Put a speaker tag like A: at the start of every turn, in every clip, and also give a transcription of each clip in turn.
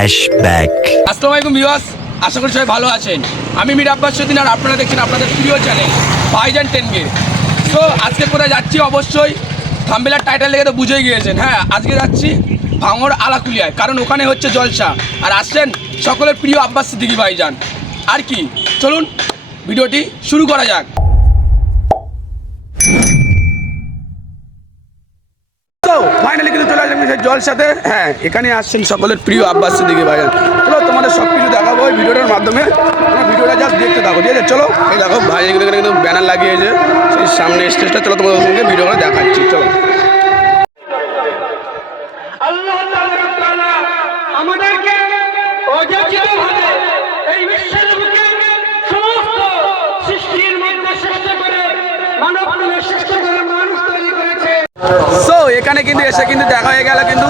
A: Flashback
B: আসসালামু আলাইকুম viewers, আশা করি সবাই ভালো আছেন। আমি মির আব্বাস সদিন আর আপনারা দেখছেন আপনাদের প্রিয় চ্যানেল ভাইজান টেন গে তো আজকে কোথায় যাচ্ছি? অবশ্যই থাম্বেলার টাইটেল লেগে তো বুঝেই গিয়েছেন। হ্যাঁ আজকে যাচ্ছি ভাঙর আলাকুলিয়ায়, কারণ ওখানে হচ্ছে জলসা। আর আসছেন সকলের প্রিয় আব্বাস সিদ্দিকি ভাইজান। আর কি? চলুন, ভিডিওটি শুরু করা যাক। জলসাতে হ্যাঁ এখানে আসছেন সকলের প্রিয় আব্বাস সিদ্দিকি ভাইজান চলো তোমাদের সব কিছু দেখাবো ওই ভিডিওটার মাধ্যমে। তোমরা ভিডিওটা জাস্ট দেখতে থাকো ঠিক আছে? চলো এই দেখো ভাই এখানে কিন্তু ব্যানার লাগিয়েছে। সেই সামনে স্টেজটা চলো তোমাদের সঙ্গে ভিডিওটা দেখাচ্ছি চলো।
C: আমাদেরকে অযাচিতভাবে এই বিশ্বের বুকে সমস্ত সৃষ্টির মধ্যে শ্রেষ্ঠ করে মানব কুলে করে মানুষ তৈরি করেছে।
B: সো এখানে কিন্তু এসে কিন্তু হয়ে গেল কিন্তু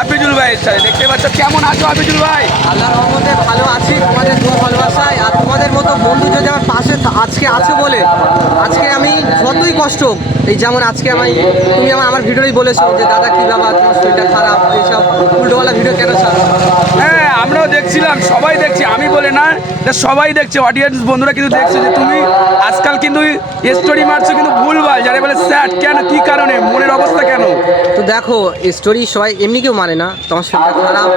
B: আবিজুল ভাইয়ের সাথে। দেখতে পাচ্ছ কেমন আছো আবিজুল ভাই?
D: আল্লাহ রহমতে ভালো আছি তোমাদের দু ভালোবাসায়। আর তোমাদের মতো বন্ধু যদি আমার পাশে আজকে আছে বলে আজকে আমি যতই কষ্ট এই যেমন আজকে আমি তুমি আমার আমার ভিডিওই বলেছ যে দাদা কী বাবা তোমার শরীরটা খারাপ? এইসব উল্টোওয়ালা ভিডিও কেন ছাড়ো?
B: হ্যাঁ আমরাও দেখছিলাম, সবাই দেখছি। আমি বলে না সবাই দেখছে অডিয়েন্স বন্ধুরা কিন্তু দেখছে যে তুমি আজকাল কিন্তু স্টোরি মারছো, কিন্তু ভুলভাল। যারা বলে স্যাড কেন? কি কারণে? মনের অবস্থা কেন?
D: তো দেখো স্টোরি সবাই এমনি কেউ মানে না, তোমার শরীরটা খারাপ।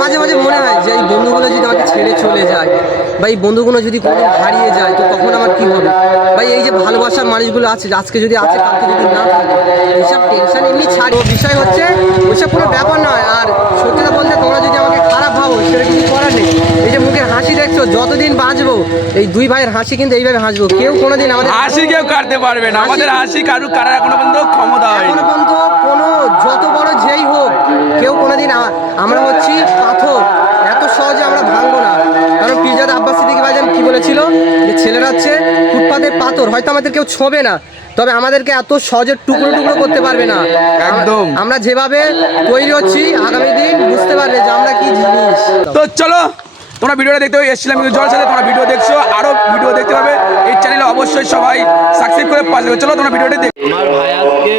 D: মাঝে মাঝে মনে হয় যে এই বন্ধুগুলো যদি আমাকে ছেড়ে চলে যায়, বা এই বন্ধুগুলো যদি কোনো হারিয়ে যায়, তো তখন আমার কি হবে? ভাই, এই যে ভালোবাসার মানুষগুলো আছে, আজকে যদি আছে, কালকে যদি না থাকে এইসব টেনশন এমনি ছাড় বিষয় হচ্ছে, ওইসব কোনো ব্যাপার নয়। আর সত্যি কথা বলতে তোমরা যদি আমাকে খারাপ ভাবো সেটা কিছু করার নেই। এই যে মুখের হাসি দেখছ যতদিন বাঁচবো এই দুই ভাইয়ের হাসি কিন্তু এইভাবে হাসবো। কেউ কোনোদিন আমাদের
B: হাসি কেউ কাটতে পারবে না। আমাদের হাসি কারু কারার এখনও পর্যন্ত ক্ষমতা হয়নি।
D: এখনও পর্যন্ত কোনো যত বড় যেই হোক কেউ কোনোদিন আমরা হচ্ছি পাথর। এত সহজে আমরা ভাঙবো না। কারণ পিজাদ আব্বাস সিদ্দিকি ভাইজান কি বলেছিল? যে ছেলেরা হচ্ছে ফুটপাতে পাথর। হয়তো আমাদের কেউ ছোবে না। তবে আমাদেরকে এত সহজে টুকরো টুকরো করতে পারবে না।
B: একদম।
D: আমরা যেভাবে তৈরি হচ্ছি আগামী দিন বুঝতে পারবে যে আমরা কি জিনিস।
B: তো চলো তোমরা ভিডিওটা দেখতে এসেছিলাম কিন্তু জল সাথে তোমরা ভিডিও দেখছ আরও ভিডিও দেখতে পাবে এই চ্যানেলে অবশ্যই সবাই সাকসেস করে পাশে চলো তোমরা ভিডিওটা দেখো।
E: আমার ভাই আজকে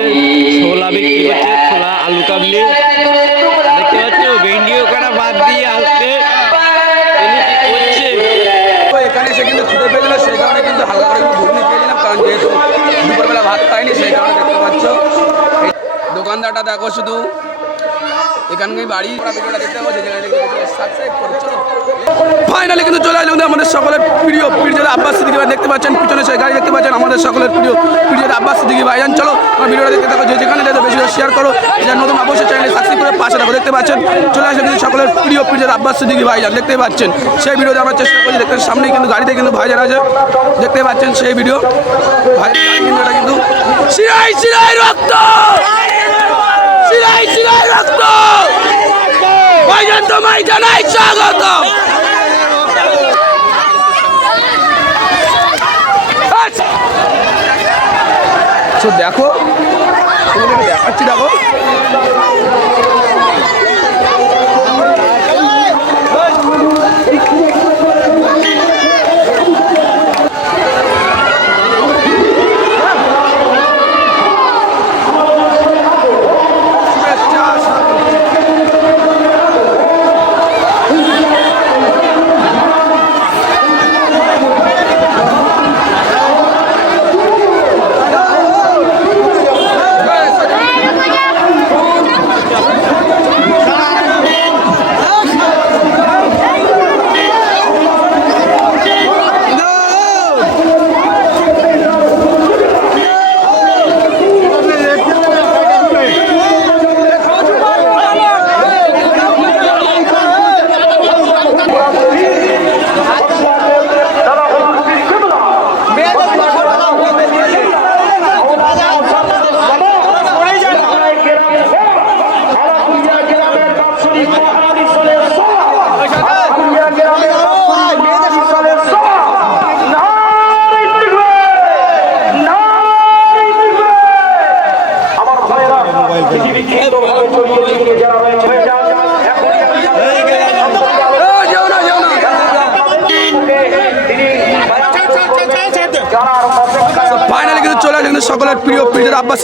E: দেখতে পাচ্ছ।
B: দোকানদারটা দেখো শুধু। এখানে বাড়ি। ফাইনালি কিন্তু চলে আসলে আমাদের সকলের প্রিয় প্রিয় আব্বাস সিদ্দিকি ভাই। দেখতে পাচ্ছেন, পিছনে সেই গাড়ি দেখতে পাচ্ছেন, আমাদের সকলের প্রিয় প্রিয় আব্বাস সিদ্দিকি ভাই চলো, আমার ভিডিওটা দেখতে থাকো, যে যেখানে দেখো বেশি শেয়ার করো। যারা নতুন, অবশ্যই চ্যানেলে করে দেখতে পাচ্ছেন। চলে আসলে কিন্তু সকলের প্রিয় প্রিয় আব্বাস সিদ্দিকি ভাইজান, দেখতে পাচ্ছেন। সেই ভিডিওতে আমরা চেষ্টা করছি দেখতে সামনেই কিন্তু গাড়িতে কিন্তু ভাইজান আছে। দেখতে পাচ্ছেন সেই ভিডিও। ভাই কিন্তু রক্ত! স্বাগত! তো দেখো। দেখাচ্ছি, দেখো।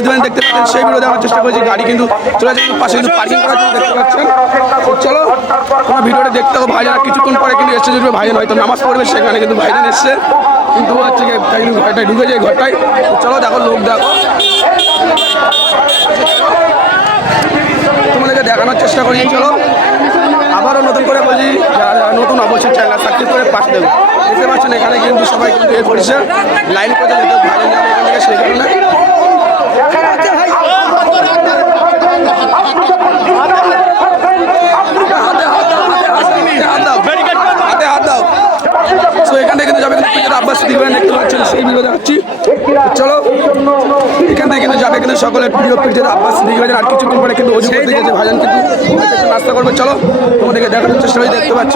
B: প্রিয় আব্বাস সিদ্ধান্ত দেখতে পাচ্ছেন, সেই ভিডিও দেওয়ার চেষ্টা করেছি, গাড়ি কিন্তু চলে যাচ্ছে পাশে কিন্তু পার্কিং করার জন্য দেখতে পাচ্ছেন। চলো তোমরা ভিডিওটা দেখতে হবে ভাইজান কিছুক্ষণ পরে কিন্তু এসে জুড়বে ভাইজান হয়তো নামাজ পড়বে, সেখানে কিন্তু ভাইজান এসছে। কিন্তু হচ্ছে ঘরটায় ঢুকে যায়, ঘরটায়। চলো, দেখো লোক, দেখো। তোমাদেরকে দেখানোর চেষ্টা করি, চলো। আবারও নতুন করে বলছি নতুন অবশ্যই চ্যানেল সাবস্ক্রাইব করে পাশে দেবে দেখতে পাচ্ছেন, এখানে কিন্তু সবাই কিন্তু এ করছে। লাইন করতে যেতে ভালো এখান থেকে সেই কারণে হাতে হাত দাও, হাতে হাত দাও, হাতে হাত দাও। হাতে হাত দাও সো এখান থেকে কিন্তু যাবে কিন্তু পিজার আব্বাস দিবেন, দেখতে পাচ্ছেন, সেই ভিডিও দেখাচ্ছি। চলো, এখান থেকে কিন্তু যাবে কিন্তু সকলের প্রিয় পিজার আব্বাস দিবেন আর কিছুক্ষণ পরে কিন্তু অজু করতে গেছে ভাজন কিন্তু। নাস্তা করবে, চলো, তোমাদেরকে দেখানোর চেষ্টা করি, দেখতে পাচ্ছ?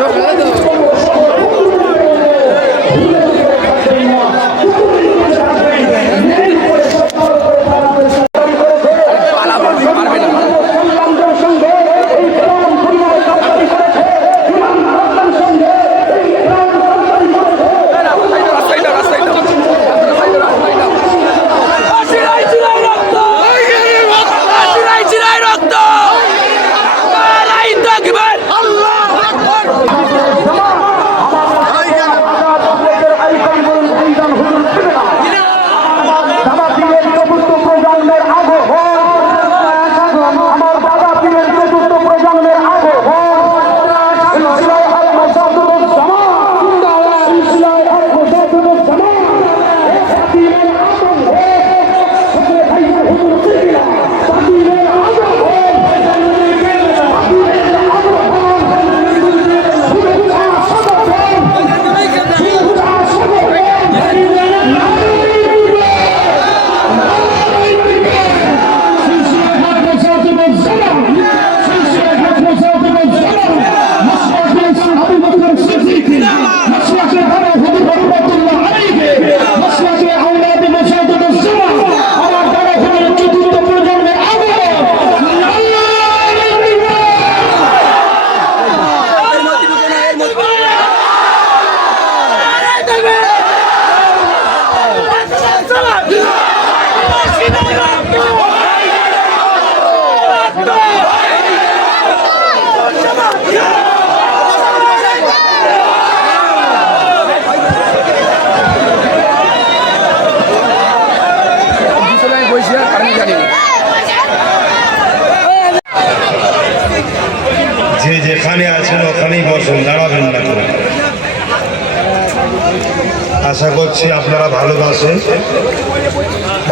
F: করছি আপনারা ভালোবাসেন।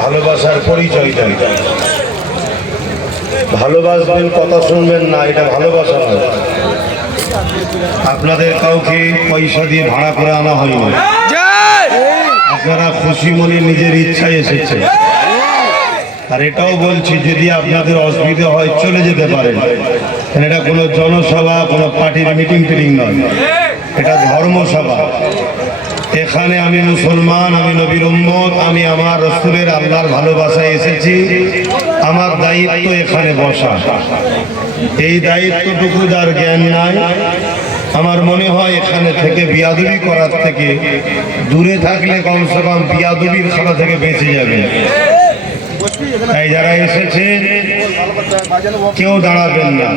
F: ভালোবাসার পরিচয় দেন ভালোবাসবেন, কথা শুনবেন না, এটা ভালোবাসা নয়। আপনাদের কাউকে পয়সা দিয়ে ভাড়া করে আনা হয়নি। আপনারা খুশি মনে নিজের ইচ্ছায় এসেছে আর এটাও বলছি, যদি আপনাদের অসুবিধা হয়, চলে যেতে পারেন। এটা কোনো জনসভা, কোনো পার্টির মিটিং টিটিং নয়। এটা ধর্মসভা। এখানে আমি মুসলমান, আমি নবীর উম্মত, আমি আমার রসুলের আল্লাহর ভালোবাসায় এসেছি। আমার দায়িত্ব এখানে বসা। এই দায়িত্বটুকু যার জ্ঞান নাই, আমার মনে হয় এখানে থেকে বিয়াদুবি করার থেকে দূরে থাকলে কমসে কম বিয়াদুবির খাতা থেকে বেঁচে যাবে। তাই যারা এসেছে, কেউ দাঁড়াবেন না।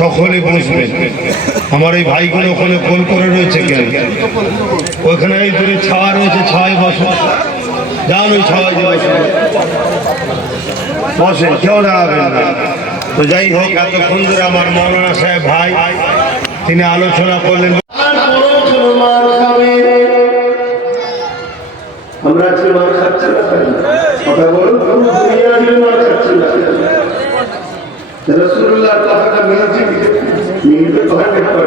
F: সকলে বসবেন। আমার এই ভাইগুলো ওখানে কোল করে রয়েছে কেন? ওখানে এই দূরে ছাওয়া রয়েছে ছাওয়ায় বসো। যান ওই ছাওয়ায় বসে কেউ দাঁড়াবেন না। তো যাই হোক, এতক্ষণ ধরে আমার মৌলানা সাহেব ভাই, তিনি আলোচনা করলেন আমরা আজকে মার খাচ্ছি না কথা বলুন দুনিয়া জুড়ে মার খাচ্ছি না রসুল্লাহ কথাটা মেনেছি মিলতে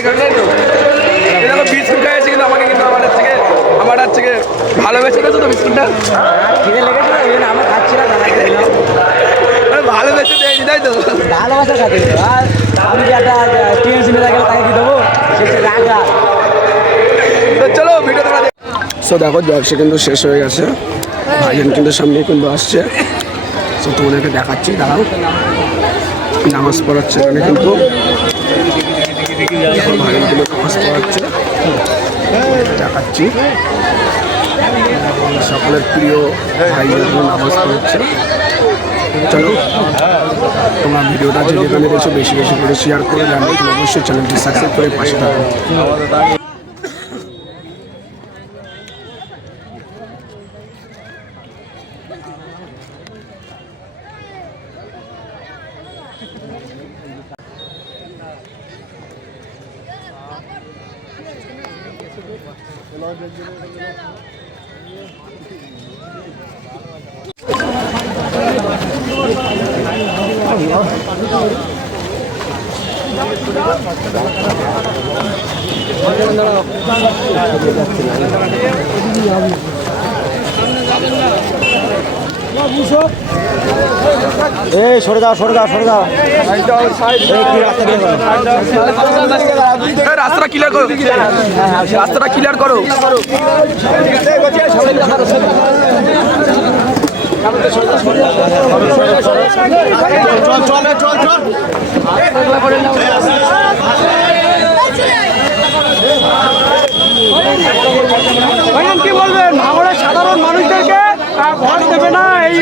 F: তো
B: আমার আমার ভালোবেসে তো
D: লেগেছে
B: ভালোবেসে তাই তো
D: আর দিয়ে দেবো
B: তো চলো ভিডিও সো দেখো জলসে কিন্তু শেষ হয়ে গেছে। ভাইজান কিন্তু সামনে কিন্তু আসছে। সো তোমাদেরকে দেখাচ্ছি, দাঁড়াও। নামাজ পড়াচ্ছে কিন্তু। দেখাচ্ছি। সকলের প্রিয় চলো, তোমরা ভিডিওটা যে যেখানে বেশি বেশি করে শেয়ার করে তুমি অবশ্যই চ্যানেলটি সাবস্ক্রাইব করে পাশে থাকো।
A: যাচ্ছে না এই সরে দাও সরে দাও সরে করো?
B: রাস্তাটা ক্লিয়ার করো। রাস্তাটা ক্লিয়ার করো।
C: কি বলবেন? ভাঙড়ের সাধারণ মানুষদেরকে ভোট দেবে না, এই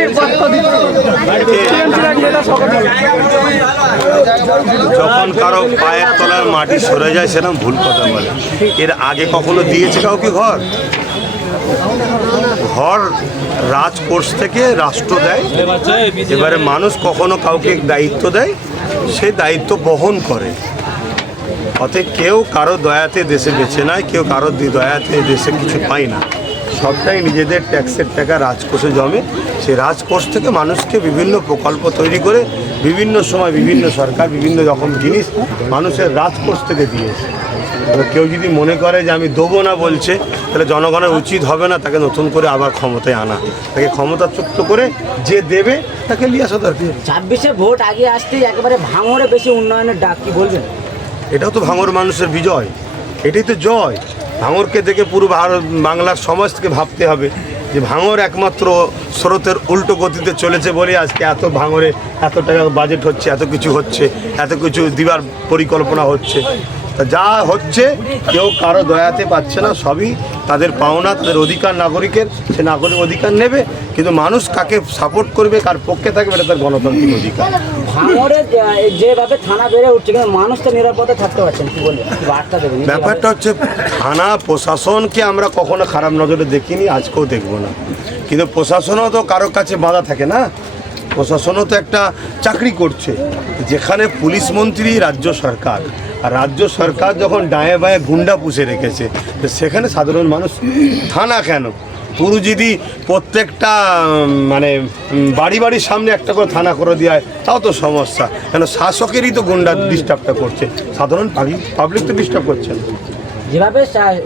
F: যখন কারও পায়ের তলার মাটি সরে যায় সেরকম ভুল কথা বলে। এর আগে কখনো দিয়েছে কাউকে ঘর? ঘর রাজকোষ থেকে রাষ্ট্র দেয়। এবারে মানুষ কখনো কাউকে দায়িত্ব দেয়, সে দায়িত্ব বহন করে। অতএব কেউ কারও দয়াতে দেশে বেছে নেয় কেউ কারও দয়াতে দেশে কিছু পায় না। সবটাই নিজেদের ট্যাক্সের টাকা রাজকোষে জমে। সেই রাজকোষ থেকে মানুষকে বিভিন্ন প্রকল্প তৈরি করে বিভিন্ন সময় বিভিন্ন সরকার বিভিন্ন রকম জিনিস মানুষের রাজকোষ থেকে দিয়েছে। কেউ যদি মনে করে যে আমি দেবো না বলছে তাহলে জনগণের উচিত হবে না তাকে নতুন করে আবার ক্ষমতায় আনা। তাকে ক্ষমতাচ্যুত করে যে দেবে তাকে নিয়ে আসা দরকার।
G: ছাব্বিশে ভোট আগে আসতেই একেবারে ভাঙরে বেশি উন্নয়নের ডাক কি বলবেন?
F: এটাও তো ভাঙর মানুষের বিজয়। এটাই তো জয়। ভাঙরকে দেখে পুরো ভারত বাংলার সমাজকে ভাবতে হবে যে ভাঙর একমাত্র স্রোতের উল্টো গতিতে চলেছে বলে আজকে এত ভাঙরে এত টাকা বাজেট হচ্ছে, এত কিছু হচ্ছে, এত কিছু দিবার পরিকল্পনা হচ্ছে। তা যা হচ্ছে কেউ কারও দয়াতে পাচ্ছে না সবই তাদের পাওনা তাদের অধিকার নাগরিকের সে নাগরিক অধিকার নেবে কিন্তু মানুষ কাকে সাপোর্ট করবে কার পক্ষে থাকবে এটা তার গণতান্ত্রিক অধিকার।
G: যেভাবে থানা বেড়ে উঠছে কিন্তু মানুষ তো নিরাপদে থাকতে পারছেন কি বলবেন
F: ব্যাপারটা হচ্ছে থানা প্রশাসনকে আমরা কখনো খারাপ নজরে দেখিনি আজকেও দেখব না। কিন্তু প্রশাসনও তো কারোর কাছে বাধা থাকে না। প্রশাসনও তো একটা চাকরি করছে। যেখানে পুলিশ মন্ত্রী রাজ্য সরকার। আর রাজ্য সরকার যখন ডায়ে বায়ে গুন্ডা পুষে রেখেছে তো সেখানে সাধারণ মানুষ থানা কেন? পুরো যদি প্রত্যেকটা মানে বাড়ি বাড়ির সামনে একটা করে থানা করে দেওয়া হয় তাও তো সমস্যা। কেন শাসকেরই তো গুন্ডা ডিস্টার্বটা করছে। সাধারণ পাবলিক তো ডিস্টার্ব করছে না।
G: যেভাবে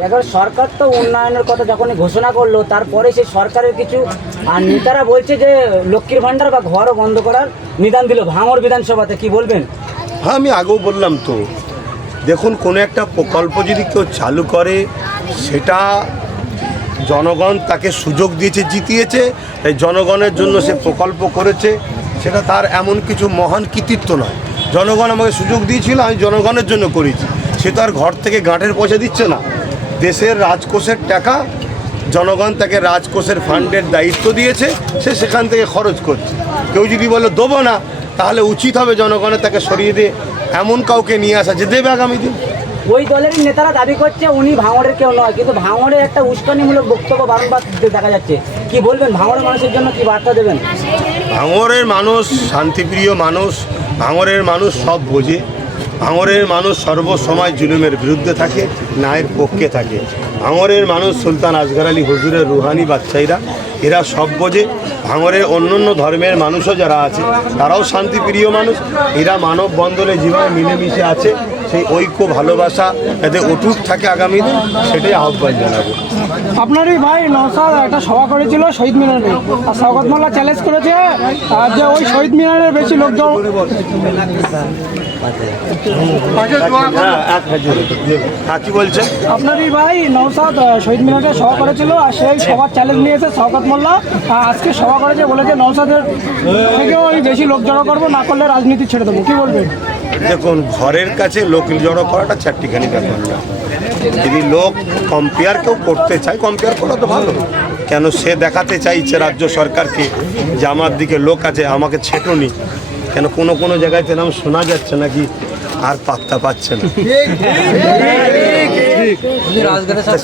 G: একবার সরকার তো উন্নয়নের কথা যখনই ঘোষণা করল তারপরে সেই সরকারের কিছু আর নেতারা বলছে যে লক্ষ্মীর ভাণ্ডার বা ঘরও বন্ধ করার নিদান দিল ভাঙর বিধানসভাতে কি বলবেন?
F: হ্যাঁ আমি আগেও বললাম তো দেখুন, কোনো একটা প্রকল্প যদি কেউ চালু করে, সেটা জনগণ তাকে সুযোগ দিয়েছে, জিতিয়েছে, তাই জনগণের জন্য সে প্রকল্প করেছে, সেটা তার এমন কিছু মহান কৃতিত্ব নয়। জনগণ আমাকে সুযোগ দিয়েছিল, আমি জনগণের জন্য করেছি। সে তো আর ঘর থেকে গাঁটের পয়সা দিচ্ছে না। দেশের রাজকোষের টাকা, জনগণ তাকে রাজকোষের ফান্ডের দায়িত্ব দিয়েছে, সে সেখান থেকে খরচ করছে। কেউ যদি বলে, দেবো না তাহলে উচিত হবে জনগণের তাকে সরিয়ে দিয়ে এমন কাউকে নিয়ে আসা যে দেবে আগামী দিন।
G: ওই দলেরই নেতারা দাবি করছে উনি ভাঙড়ের কেউ নয় কিন্তু ভাঙড়ে একটা উস্কানিমূলক বক্তব্য বারংবার দেখা যাচ্ছে। কি বলবেন ভাঙড়ের মানুষের জন্য কি বার্তা দেবেন?
F: ভাঙরের মানুষ শান্তিপ্রিয় মানুষ ভাঙরের মানুষ সব বোঝে। ভাঙরের মানুষ সর্বসময় জুলুমের বিরুদ্ধে থাকে ন্যায়ের পক্ষে থাকে। ভাঙরের মানুষ সুলতান আজগার আলী হুজুরের রুহানি বাচ্চাইরা, এরা সব বোঝে। ভাঙরের অন্য অন্য ধর্মের মানুষও যারা আছে, তারাও শান্তিপ্রিয় মানুষ। এরা মানব বন্ধনে জীবনে মিলেমিশে আছে। সেই ঐক্য ভালোবাসা যাতে অটুট থাকে আগামী দিন সেটাই আহ্বান জানাব।
C: আপনারই ভাই নসাদ একটা সভা করেছিল শহীদ মিনারে। আর শওকত মোল্লা চ্যালেঞ্জ করেছে আর যে ওই শহীদ মিনারের বেশি লোকজন।
F: কি বলছেন?
C: আপনারই ভাই নৌসাদ শহীদ মিনারে সভা করেছিল আর সেই সভার চ্যালেঞ্জ নিয়েছে শওকত মোল্লা আর আজকে সভা করেছে বলেছে নৌসাদের থেকেও ওই বেশি লোক জড়ো করব না করলে রাজনীতি ছেড়ে দেবো। কি বলবেন?
F: দেখুন ঘরের কাছে লোক জড়ো করাটা চারটিখানি ব্যাপার না। যদি লোক কম্পেয়ার কেউ করতে চায় কম্পেয়ার করা তো ভালো। কেন সে দেখাতে চাইছে রাজ্য সরকারকে যে আমার দিকে লোক আছে, আমাকে ছেটনি। কেন কোনো কোনো জায়গায় তেরাম শোনা যাচ্ছে নাকি আর পাত্তা পাচ্ছে না?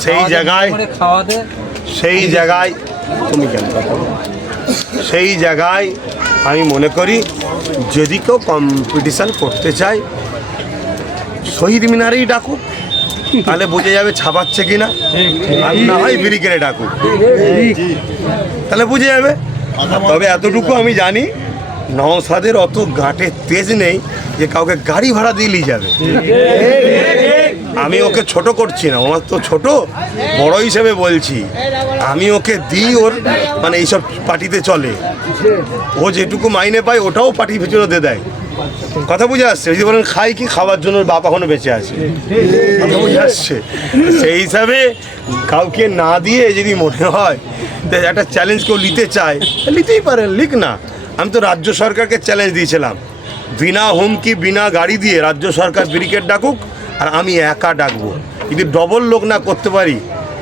F: সেই জায়গায় সেই জায়গায় তুমি কেন সেই জায়গায় আমি মনে করি, যদি কেউ কম্পিটিশান করতে চায় শহীদ মিনারেই ডাকুক। তাহলে বোঝা যাবে ছাপাচ্ছে কিনা। আর না হয় ব্রিগেডে ডাকুক। তাহলে বুঝে যাবে। তবে এতটুকু আমি জানি, নওসাদের অত গাঁটের তেজ নেই যে কাউকে গাড়ি ভাড়া নিয়ে যাবে। আমি ওকে ছোট করছি না আমার তো ছোট, বড় হিসেবে বলছি। আমি ওকে দিই ওর মানে এইসব পার্টিতে চলে। ও যেটুকু মাইনে পায়, ওটাও পার্টির ভেতরে দিয়ে দেয়। কথা বুঝে আসছে, যদি বলেন খাই কি খাওয়ার জন্য বাপ এখনও বেঁচে আছে। কথা বুঝে আসছে। সেই হিসাবে কাউকে না দিয়ে যদি মনে হয় একটা চ্যালেঞ্জ কেউ নিতে চায়, নিতেই পারেন লিখ না। আমি তো রাজ্য সরকারকে চ্যালেঞ্জ দিয়েছিলাম। বিনা হুমকি, বিনা গাড়ি দিয়ে রাজ্য সরকার ব্রিগেড ডাকুক, আর আমি একা ডাকবো। যদি ডবল লোক না করতে পারি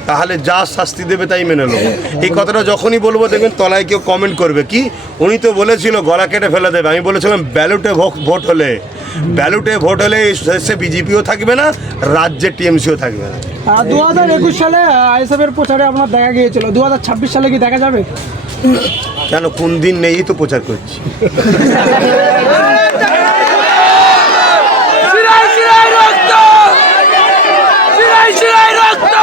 F: তাহলে যা শাস্তি দেবে তাই মেনে নেব। এই কথাটা যখনই বলব দেখবেন তলায় কেউ কমেন্ট করবে। কি? উনি তো বলেছিল গলা কেটে ফেলে দেবে। আমি বলেছিলাম ব্যালটে ভোট হলে। ব্যালটে ভোট হলে শেষে বিজেপিও থাকবে না রাজ্যে টিএমসিও থাকবে না।
C: দু হাজার একুশ সালে আইএসএফের প্রচারে আপনার দেখা গিয়েছিল। দু হাজার ছাব্বিশ সালে কি দেখা যাবে?
F: কেন? কোন দিন নেই তো প্রচার করছি।
B: রক্ত!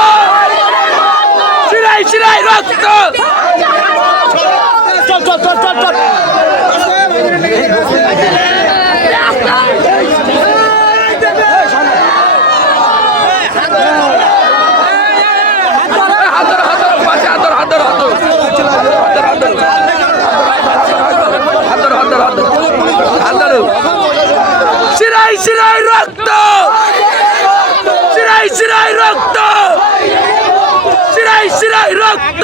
B: শিরাই শিরাই রক্ত! শিরাই শিরাই রক্ত! শিরাই শিরাই রক্ত!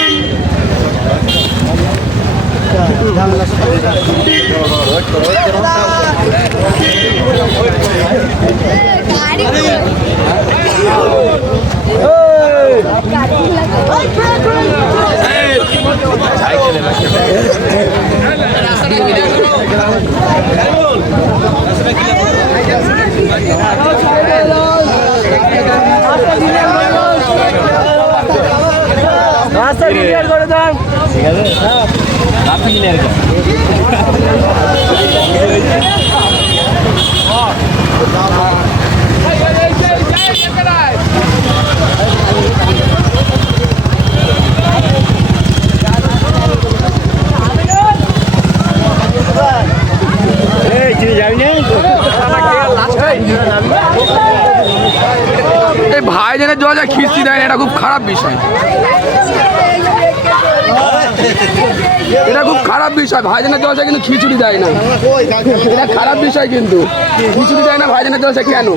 C: রাস্তা ক্লিয়ার করে ঠিক
B: আছে? রাত্রি কিনে আর ভাইজানের জল যা খিস্তি দেয় এটা খুব খারাপ বিষয়। খারাপ বিষয়, ভাইজানের জল যায় কিন্তু খিচুড়ি দেয় না। এটা খারাপ বিষয় কিন্তু। খিচুড়ি দেয় না, ভাইজানের জল যায় কেন?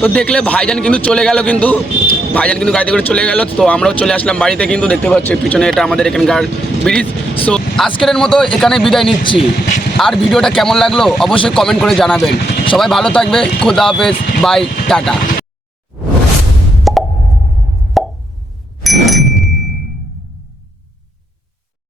B: তো দেখলে ভাইজান কিন্তু চলে গেল কিন্তু। ভাইজান কিন্তু গাড়িতে করে চলে গেল। তো আমরাও চলে আসলাম বাড়িতে কিন্তু দেখতে পাচ্ছি, পিছনে এটা আমাদের এখানকার ব্রিজ। সো আজকের মতো এখানে বিদায় নিচ্ছি। আর ভিডিওটা কেমন লাগল অবশ্যই কমেন্ট করে জানাবেন। সবাই ভালো থাকবে, খোদা হাফেজ বাই টাটা।